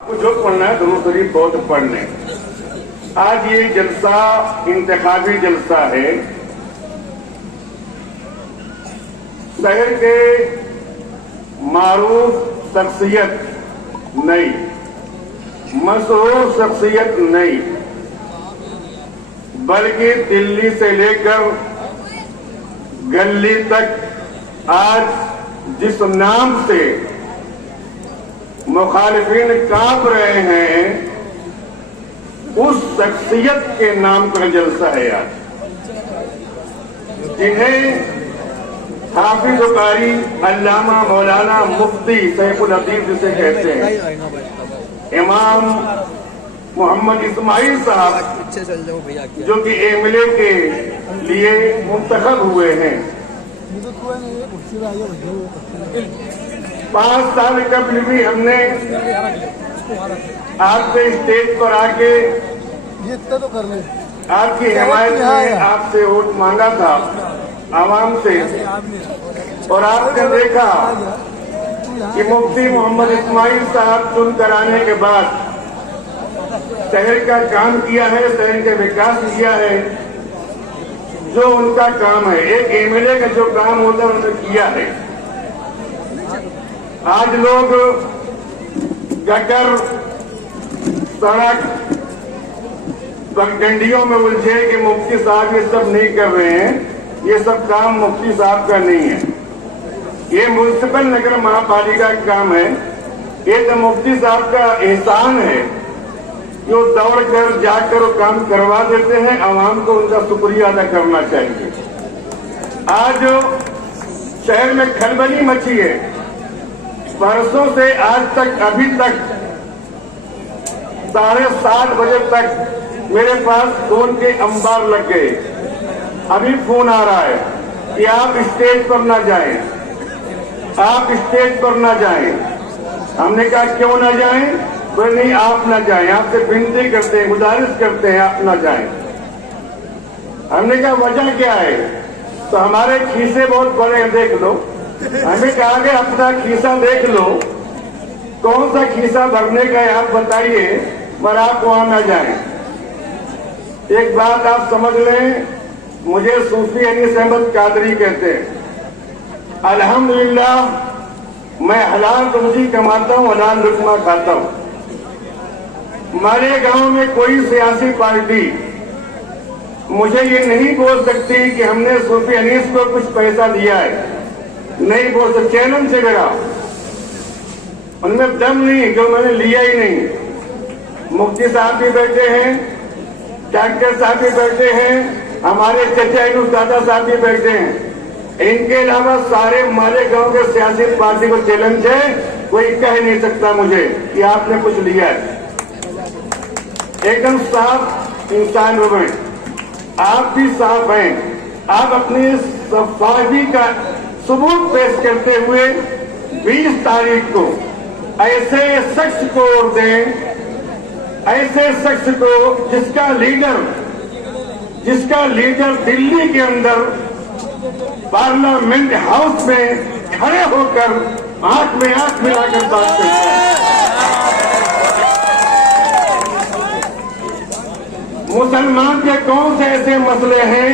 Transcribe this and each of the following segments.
आपको जो पढ़ना है दोनों शरीफ बहुत पढ़ लें। आज ये जलसा इंतखाबी जलसा है। शहर के मारूफ शख्सियत नहीं, मशहूर शख्सियत नहीं, बल्कि दिल्ली से लेकर गली तक आज जिस नाम से मुखालिफिन कांप रहे हैं उस शख्सियत के नाम पर जलसा है आज, जिन्हें हाफिज कारी अल्लामा मौलाना मुफ्ती सैफुल हदीस जिसे कहते हैं, इमाम मोहम्मद इस्माइल साहब जो कि एमएलए के लिए मुंतखब हुए हैं। 5 साल कबल भी हमने आपसे स्टेज पर आके आपकी हिमायत में आपसे वोट मांगा था आवाम से, और आपने देखा कि मुफ्ती मोहम्मद इस्माइल साहब चुन कर आने के बाद शहर का काम किया है, शहर का विकास किया है। जो उनका काम है, एक एमएलए का जो काम होता है उन्होंने किया है। आज लोग गटर, सड़क, पगडंडियों में उलझे कि मुफ्ती साहब ये सब नहीं कर रहे हैं। ये सब काम मुफ्ती साहब का नहीं है, ये म्युनिसिपल नगर महापालिका का काम है। ये तो मुफ्ती साहब का एहसान है जो दौड़ कर जाकर वो काम करवा देते हैं। आवाम को उनका शुक्रिया अदा करना चाहिए। आज जो शहर में खलबली मची है, परसों से आज तक अभी तक 7:30 बजे तक मेरे पास फोन के अंबार लग गए। अभी फोन आ रहा है कि आप स्टेज पर ना जाएं, आप स्टेज पर ना जाएं। हमने कहा क्यों ना जाएं? बोले नहीं आप ना जाएं, आपसे विनती करते हैं, गुजारिश करते हैं आप ना जाएं। हमने कहा वजह क्या है? तो हमारे खीसे बहुत बड़े हैं, देख लो। हमें कहा कि अपना खीसा देख लो, कौन सा खीसा भरने का है आप बताइए, पर आप वहां ना जाएं। एक बात आप समझ लें, मुझे सूफी अनीस अहमद कादरी कहते हैं। अल्हम्दुलिल्लाह मैं हलाल रोजी कमाता हूँ, हलाल लुकमा खाता हूँ। हमारे गांव में कोई सियासी पार्टी मुझे ये नहीं बोल सकती कि हमने सूफी अनीस को कुछ पैसा दिया है, नहीं बोल सकते। चैलेंज से मेरा उनमें दम नहीं जो मैंने लिया ही नहीं। मुफ्ती साहब भी बैठे हैं, डॉक्टर साहब भी बैठे हैं, हमारे चचा दादा साहब भी बैठे हैं। इनके अलावा सारे हमारे गांव के सियासी पार्टी को चैलेंज है, कोई कह नहीं सकता मुझे कि आपने कुछ लिया है। एकदम साफ इंसान हो गए, आप भी साफ हैं। आप अपनी सफाई का सबूत पेश करते हुए 20 तारीख को ऐसे शख्स को वोट दें, ऐसे शख्स को जिसका लीडर दिल्ली के अंदर पार्लियामेंट हाउस में खड़े होकर आंख में आंख मिलाकर बात करते हैं। मुसलमान के कौन से ऐसे मसले हैं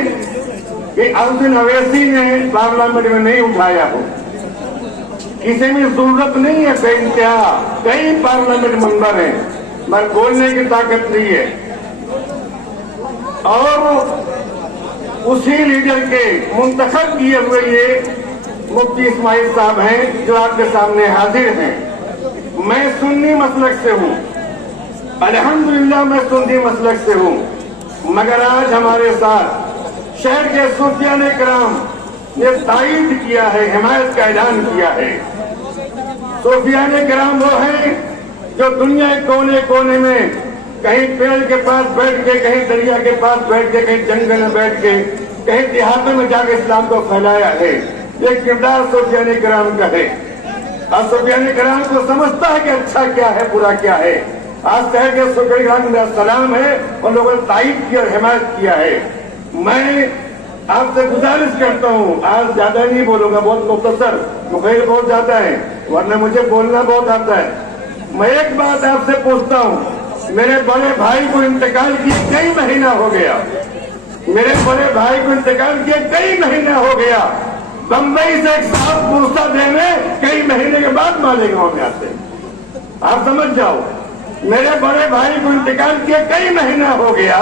कि अब्दुल अवैसी ने पार्लियामेंट में नहीं उठाया हो? किसी में जरूरत नहीं है बेइंतहा, कई पार्लियामेंट मेंबर हैं, मगर बोलने की ताकत नहीं है। और उसी लीडर के मुंतखब किए हुए ये मुफ्ती इस्माइल साहब हैं जो आपके सामने हाजिर हैं। मैं सुन्नी मसलक से हूँ, अल्हम्दुलिल्लाह मैं सुन्नी मसलक से हूँ, मगर आज हमारे साथ शहर के सूफियान कराम ने तायीद किया है, हिमायत का ऐलान किया है। सूफियान कराम वो हैं जो दुनिया के कोने कोने में, कहीं पेड़ के पास बैठ के, कहीं दरिया के पास बैठ के, कहीं जंगल में बैठ के, कहीं देहातों में जाकर इस्लाम को फैलाया है। ये किरदार सूफियान कराम का है। और सूफियान कराम को समझता है कि अच्छा क्या है, बुरा क्या है। आज शहर के सूफियान कराम सलाम है और लोगों ने तायीद किया और हिमायत किया है। मैं आपसे गुजारिश करता हूँ, आज ज्यादा नहीं बोलूंगा, बहुत मुख्तसर, मुखैर बहुत ज्यादा है, वरना मुझे बोलना बहुत आता है। मैं एक बात आपसे पूछता हूँ, मेरे बड़े भाई को इंतकाल किए कई महीना हो गया, मेरे बड़े भाई को इंतकाल किए कई महीना हो गया। बंबई से एक साफ पुरसा देने कई महीने के बाद मालेगांव में आते। आप समझ जाओ, मेरे बड़े भाई को इंतकाल किए कई महीना हो गया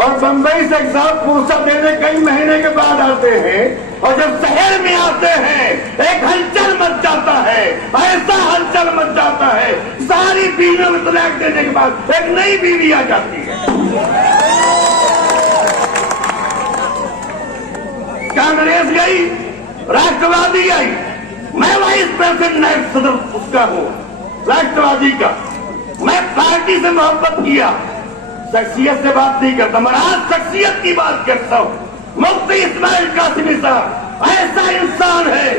और बंबई से एक साफ पुरसा देने कई महीने के बाद आते हैं, और जब शहर में आते हैं एक हलचल मच जाता है, ऐसा हलचल मच जाता है, सारी बीवियों में तलाक देने के बाद एक नई बीवी आ जाती है। कांग्रेस गई, राष्ट्रवादी आई, मैं वाइस प्रेसिडेंट नायब सदर उसका हूँ राष्ट्रवादी का। मैं पार्टी से मोहब्बत किया, शख्सियत से बात नहीं करता, मैं आज शख्सियत की बात करता हूँ। मुफ्ती इस्माइल कासिमी साहब ऐसा इंसान है,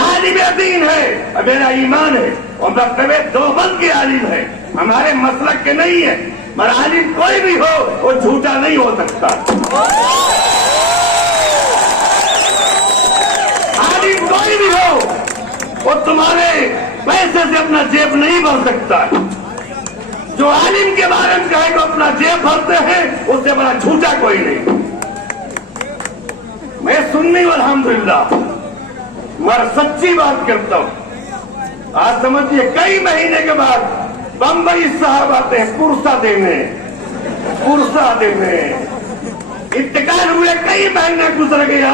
आलिम दीन है, मेरा ईमान है और मकतबे देवबंद के आलिम है, हमारे मसलक के नहीं है। मगर आलिम कोई भी हो वो झूठा नहीं हो सकता, आलिम कोई भी हो वो तुम्हारे पैसे से अपना जेब नहीं भर सकता। जो आलिम के बारे में कहेगा अपना जेब भरते हैं, उससे बड़ा झूठा कोई नहीं। मैं सुन्नी अल्हम्दुलिल्लाह मगर सच्ची बात करता हूं। आज समझिए कई महीने के बाद बंबई साहब आते हैं पुरसा देने, पुरसा देने। इंतकाल हुए कई महीने गुजर गया,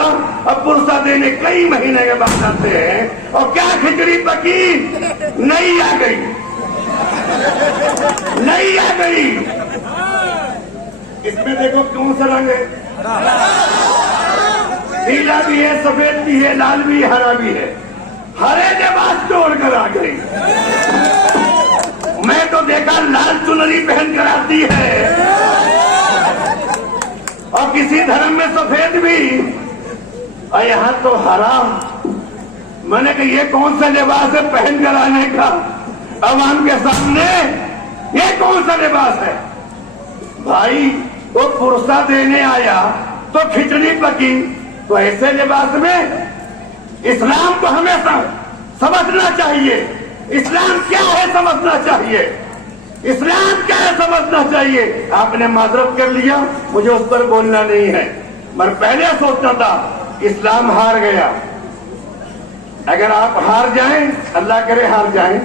अब पुरसा देने कई महीने के बाद आते हैं और क्या खिचड़ी पकी, नहीं आ गई, नहीं आ गई। इसमें देखो कौन सा रंग है, पीला भी है, सफेद भी है, लाल भी है, हरा भी है। हरे लिबास छोड़कर आ गई। मैं तो देखा लाल चुनरी पहन कर आती है और किसी धर्म में सफेद भी, और यहाँ तो हरा। मैंने कहा ये कौन सा लिबास है पहन कर आने का अवाम के सामने, ये कौन सा लिबास है? भाई वो पुरसा देने आया तो खिचड़ी पकी, तो ऐसे लिबास में इस्लाम को हमेशा समझना चाहिए। इस्लाम क्या है समझना चाहिए, इस्लाम क्या है समझना चाहिए। आपने माजरत कर लिया, मुझे उस पर बोलना नहीं है, मगर पहले सोचना था इस्लाम हार गया। अगर आप हार जाएं, अल्लाह करे हार जाएं,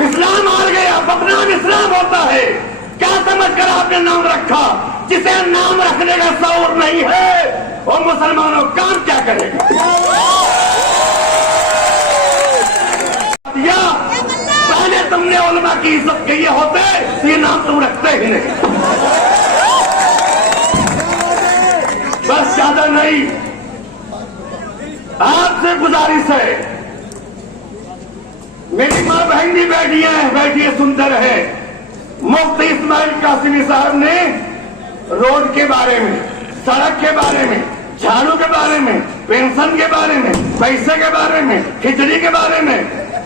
इस्लाम हार गया, बदनाम इस्लाम होता है। क्या समझकर आपने नाम रखा? जिसे नाम रखने का शऊर नहीं है वो मुसलमानों काम क्या करेगा? या पहले तुमने उलमा की इज्जत के लिए होते, ये नाम तुम रखते ही नहीं। बस ज्यादा नहीं, आपसे गुजारिश है, मेरी माँ बहन भी बैठी है सुनते रहे। मुफ्ती इस्माइल कासिमी साहब ने रोड के बारे में, सड़क के बारे में, झाड़ू के बारे में, पेंशन के बारे में, पैसे के बारे में, खिचड़ी के बारे में,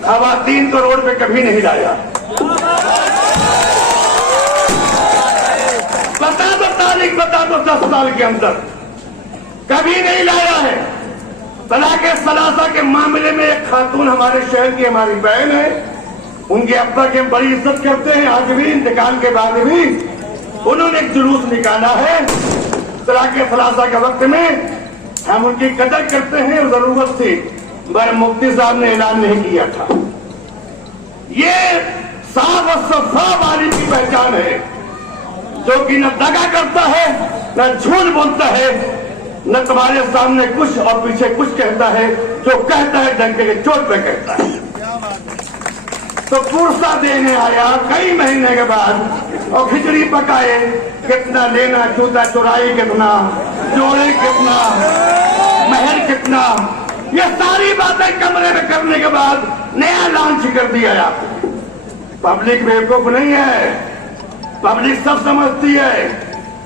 खवातीन को रोड पे कभी नहीं लाया। बता दो तारीख, बता दो 10 साल के अंदर कभी नहीं लाया है। तलाक सलासा के मामले में एक खातून हमारे शहर की हमारी बहन है, उनके अब्बा की हम बड़ी इज्जत करते हैं, आज भी इंतकाल के बाद भी उन्होंने एक जुलूस निकाला है। तलाक सलासा के वक्त में हम उनकी कदर करते हैं, जरूरत थी, मगर मुफ्ती साहब ने ऐलान नहीं किया था। ये साफ और शफाफ आलिम की पहचान है, जो कि न दगा करता है, न झूठ बोलता है, न तुम्हारे सामने कुछ और पीछे कुछ कहता है। जो कहता है डंके के चोट पे कहता है। तो पुरसा देने आया कई महीने के बाद और खिचड़ी पकाए, कितना लेना, जूता चुराई कितना, जोड़े कितना, महल कितना, ये सारी बातें कमरे में करने के बाद नया लॉन्च कर दिया आपको। पब्लिक बेवकूफ नहीं है, पब्लिक सब समझती है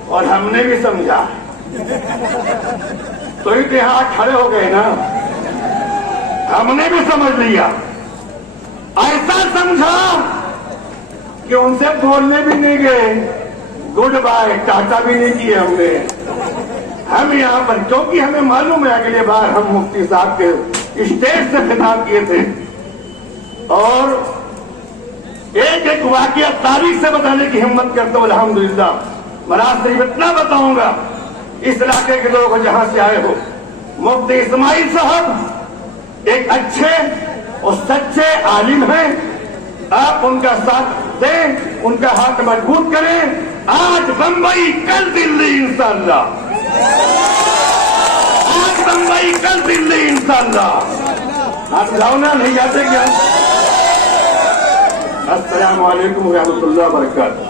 और हमने भी समझा, तो इतिहास खड़े हो गए ना, हमने भी समझ लिया। ऐसा समझा कि उनसे बोलने भी नहीं गए, गुड बाय टाटा भी नहीं किए हमने। हम यहाँ पर, क्योंकि हमें मालूम है अगले बार हम मुफ्ती साहब के स्टेज से खिताब किए थे और एक एक वाकया तारीख से बताने की हिम्मत करता हूं। अल्हम्दुलिल्लाह मैं आज सिर्फ इतना बताऊंगा, इस इलाके के लोग जहां से आए हो, मुफ्ती इस्माइल साहब एक अच्छे और सच्चे आलिम हैं। आप उनका साथ दें, उनका हाथ मजबूत करें। आज बंबई कल दिल्ली इंशाअल्लाह, आज बंबई कल दिल्ली इंशाअल्लाह। आप जाओ ना, नहीं जाते क्या? अस्सलामु अलैकुम व रहमतुल्लाहि व बरकातहू।